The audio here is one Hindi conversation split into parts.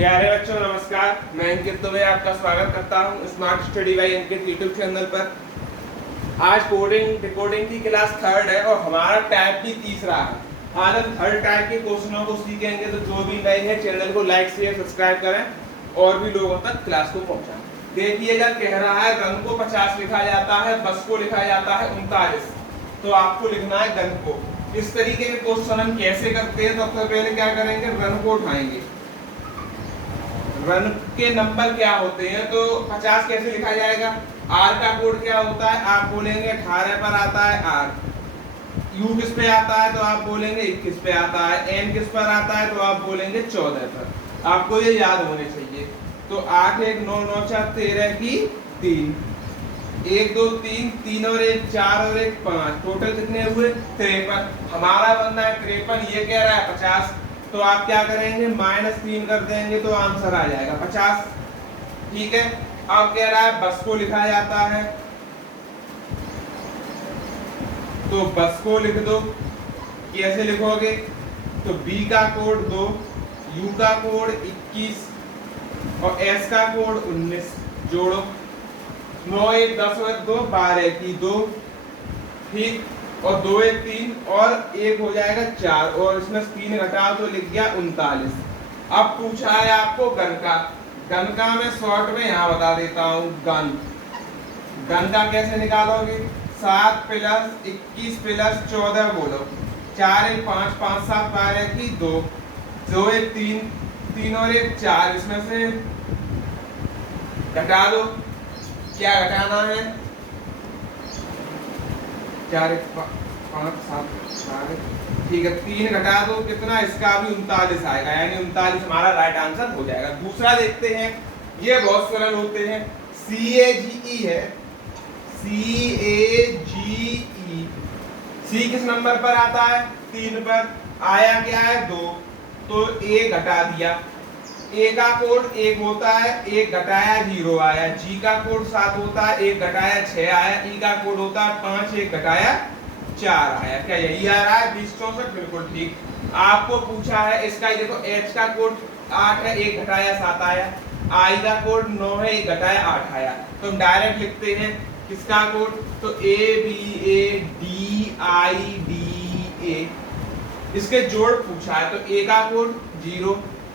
प्यारे बच्चों नमस्कार। मैं अंकित दुबे आपका स्वागत करता हूं स्मार्ट स्टडी बाय अंकित यूट्यूब चैनल पर। आज कोडिंग डिकोडिंग की क्लास थर्ड है और हमारा टाइप भी तीसरा है। आज हम थर्ड टाइप के क्वेश्चनों को सीखेंगे, तो जो भी नए हैं चैनल को लाइक शेयर सब्सक्राइब करें और भी लोगों तक क्लास को पहुंचाएं। देखिएगा, कह रहा है गन को 50 लिखा जाता है, बस को लिखा जाता है 39। तो आपको लिखना है गन को। इस तरीके के क्वेश्चन हम कैसे करते हैं, तो सबसे पहले क्या करेंगे, रन को उठाएंगे। रन के नंबर क्या होते हैं, तो 50 कैसे लिखा जाएगा। आर का कोड क्या होता है, आप बोलेंगे 18 पर आता है आर। यू किस पे आता है, तो आप बोलेंगे 21 पे आता है। एन किस पर आता है, तो आप बोलेंगे 14 पर। आपको ये याद होने चाहिए। तो 8 1 9 9 4 13 की 3, 1 2 3 3 और 1 4 और 1 5, टोटल कितने हुए 53। हमारा बनना है 53, ये कह रहा है 50। तो आप क्या करेंगे, -3 कर देंगे तो आंसर आ जाएगा 50। ठीक है। अब कह रहा है बस को लिखा जाता है, तो बस को लिख दो। कैसे लिखोगे, तो बी का कोड 2, यू का कोड 21 और एस का कोड 19 जोड़ो। 9 1 10 और 2 12 की 2, ठीक, और 2 1 3 और 1 हो जाएगा 4 और इसमें 3 घटाओ तो लिख गया 39। अब पूछा है आपको गन का। गन का मैं शॉर्ट में यहाँ बता देता हूँ। गन का कैसे निकालोगे, 7 + 21 + 14 बोलो। 4 1 5 5 7 12 की 2, 2 1 3 3 और 1 4, इसमें से घटा दो। क्या घटाना है, 4 1 5 7 4, ठीक है। 3 घटा दो, कितना, इसका भी 39 आएगा, यानी 39 हमारा राइट आंसर हो जाएगा। दूसरा देखते हैं, ये बहुत सरल होते हैं। CAGE है, CAGE। सी किस नंबर पर आता है, 3 पर। आया क्या है 2, तो 1 घटा दिया। ए का कोड 1 होता है, 1 घटाया 0 आया। जी का कोड 7 होता है, 1 घटाया 6 आया। ई का कोड होता है 5, 1 घटाया 4 आया। क्या यही आ रहा है 20 64, बिल्कुल ठीक। आपको पूछा है इसका, ये देखो एच का कोड 8 है, 1 घटाया 7 आया। आई का कोड 9 है, 1 घटाया 8 आया। तो हम डायरेक्ट लिखते हैं किसका कोड, तो ABADIDA। इसके जोड़ पूछा है, तो ए का कोड 0,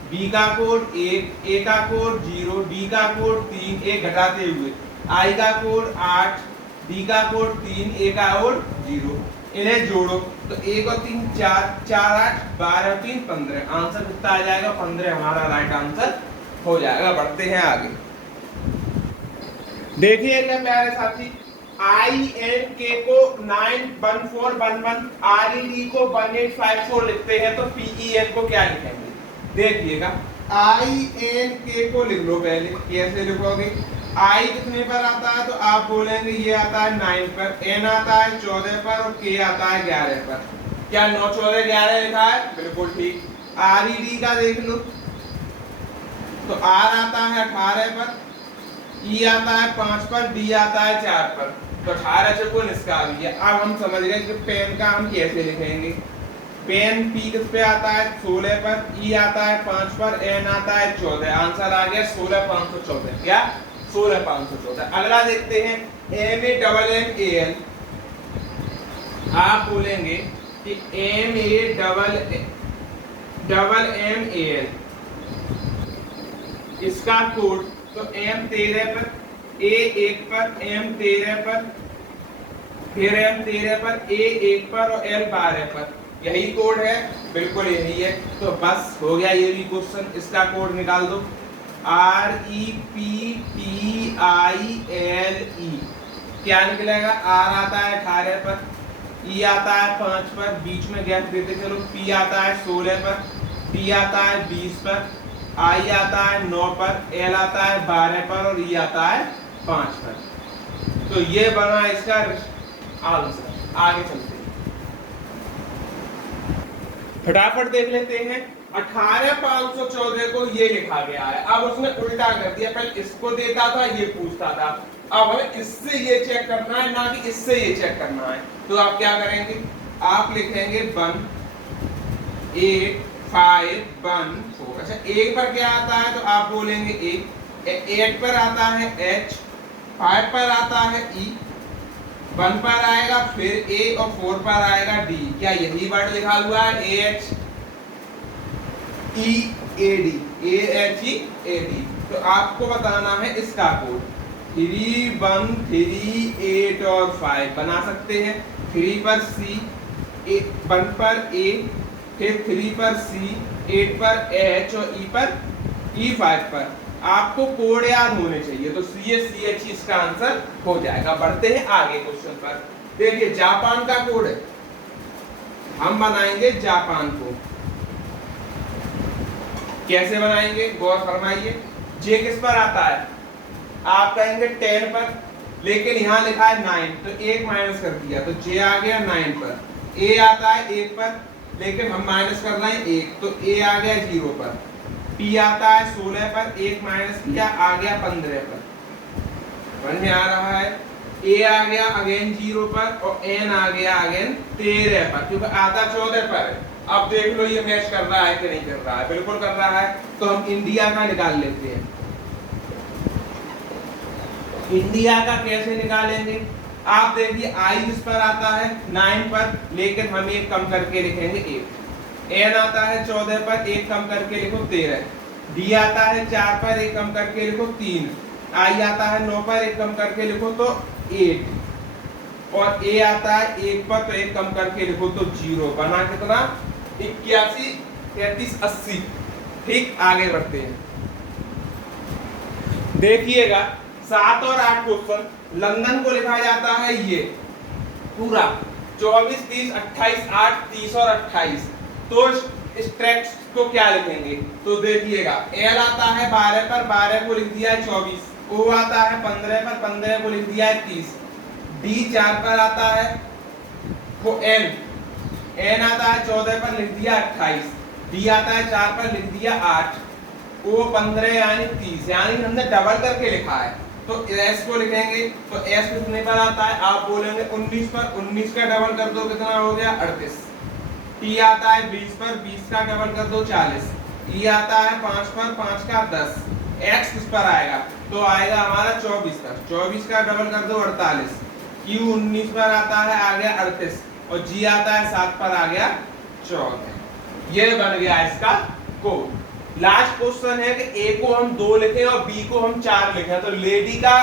बी का कोड 1, ए का कोड 0, डी का कोड 3, 1 घटाते हुए। आई का कोड 8, डी का कोड 3, ए का कोड 0। इन्हें जोड़ो, तो 1 और 3 4, 4 8 12 और 3 15। आंसर कितना आ जाएगा, 15 हमारा राइट आंसर हो जाएगा। बढ़ते हैं आगे। देखिएगा प्यारे साथी, INK को 91411, RED को 1854 लिखते हैं, तो PEN को क्या लिखेंगे। देखिएगा, INK को लिख लो पहले। कैसे लिखोगे, I कितने पर आता है, तो आप बोलेंगे ये आता है 9 पर, N आता है 14 पर और K आता है 11 पर। क्या 9 14 11 लिखा है, बिल्कुल ठीक। RED का देख लो, तो R आता है 18 पर, E आता है 5 पर, D आता है 4 पर। तो 18 से कोई निष्काल दिया। अब हम समझ गए कि पेन का हम कैसे लिखेंगे। पेन P किस पे आता है, 16 पर, E आता है 5 पर, N आता है 14। आंसर आ गया 16514। क्या, 16514। अगला देखते हैं, MAMMAL। आप बोलेंगे कि MAMMAL इसका कोड, तो M 13 पर, A 1 पर, M 13 पर, फिर M 13 पर, A 1 पर और L 12 पर। यही कोड है, बिल्कुल यही है। तो बस हो गया ये भी क्वेश्चन। इसका कोड निकाल दो, REPTILE। क्या निकलेगा, R आता है 18 पर, E आता है 5 पर, बीच में गैप देते चलो। P आता है 16 पर, T आता है 20 पर, I आता है 9 पर, L आता है 12 पर और E आता है 5 पर। तो ये बना इसका आंसर। आगे चलते हैं, फटाफट देख लेते हैं। 18514 को ये लिखा गया है, अब उसने उल्टा कर दिया। पहले इसको देता था, ये पूछता था। अब हमें इससे ये चेक करना है, ना कि इससे ये चेक करना है। तो आप क्या करेंगे, आप लिखेंगे 1 8 5 1 4। अच्छा 1 पर क्या आता है, तो आप बोलेंगे 8 पर आता है H, 5 पर आता है E, 1 पर आएगा फिर A और 4 पर आएगा D। क्या यही वर्ड लिखा हुआ है AHEAD, AHEAD। तो आपको बताना है इसका कोड। 3 1 3 8 और 5 बना सकते हैं। 3 पर C, 1 पर A, फिर 3 पर C, 8 पर H और E पर E5 पर। आपको कोड याद होने चाहिए, तो CH इसका आंसर हो जाएगा। बढ़ते हैं आगे क्वेश्चन पर। देखिए जापान का कोड है, हम बनाएंगे जापान को। कैसे बनाएंगे गौर फरमाइए। जे किस पर आता है, आप कहेंगे 10 पर, लेकिन यहाँ लिखा है 9, तो 1 माइनस कर दिया तो जे आ गया 9 पर। ए आता है 1 पर, लेकिन हम माइनस कर रहे हैं 1, तो ए आ गया 0 पर। पी आता है 16 पर, 1 माइनस किया आ गया 15 पर। समझ में आ रहा है। ए आ गया अगेन 0 पर और एन आ गया अगेन 13 पर, क्योंकि आता 14 पर है। अब देख लो ये मैच कर रहा है कि नहीं कर रहा है। बिल्कुल कर रहा है, तो हम इंडिया का निकाल लेते हैं। इंडिया का कैसे निकालेंगे, आप देखिए आई इस पर आता है 9 पर, लेकिन हम एक कम करके लिखेंगे 1। एन आता है 14 पर, एक कम करके लिखो 13। डी आता है 4 पर, एक कम करके लिखो 3। आई आता है 9 पर, एक कम करके लिखो तो 8। और ए आता है 1 पर, तो एक कम करके लिखो तो 0। बना कितना 81 33 80। ठीक, आगे बढ़ते हैं। देखिएगा 7 और 8 क्वेश्चन। लंदन को लिखा जाता है ये पूरा 24 30 28 8 30 और 28। तो स्ट्रेच को क्या लिखेंगे, तो देखिएगा एल आता है 12 पर, 12 को लिख दिया है 24। ओ आता है 15 पर, 15 को लिख दिया है 30। डी 4 पर आता है, वो एन आता है 14 पर, लिख दिया 28। डी आता है 4 पर, लिख दिया 8। ओ 15 यानी 30, यानी हमने डबल करके लिखा है। तो एस को लिखेंगे, तो एस कितने पर आता है, आप बोलेंगे 19 पर। 19 का डबल कर दो कितना हो गया 38। टी आता है 20 पर, 20 का डबल कर दो 40। ई आता है 5 पर, 5 का 10। एक्स किस पर आएगा, तो आएगा हमारा 24 पर, 24 का डबल कर दो 48। क्यू 19 पर आता है, आ गया 38। और जी आता है 7 पर, आ गया 14। ये बन गया इसका कोड। लास्ट क्वेश्चन है कि ए को हम 2 लिखें और बी को हम 4 लिखें, तो लेडी का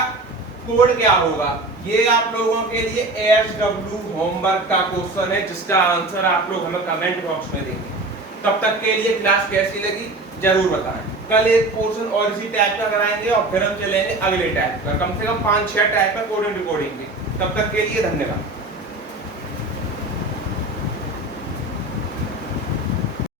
कोड क्या होगा। ये आप लोगों के लिए SW होमवर्क का क्वेश्चन है, जिसका आंसर आप लोग हमें कमेंट बॉक्स में देंगे। तब तक के लिए क्लास कैसी लगी जरूर बताएं। कल एक पोर्शन और इसी टाइप का कराएंगे और फिर हम चलेंगे अगले टाइप का, कम से कम 5-6 टाइप का कोडिंग रिकॉर्डिंग के। तब तक के लिए धन्यवाद।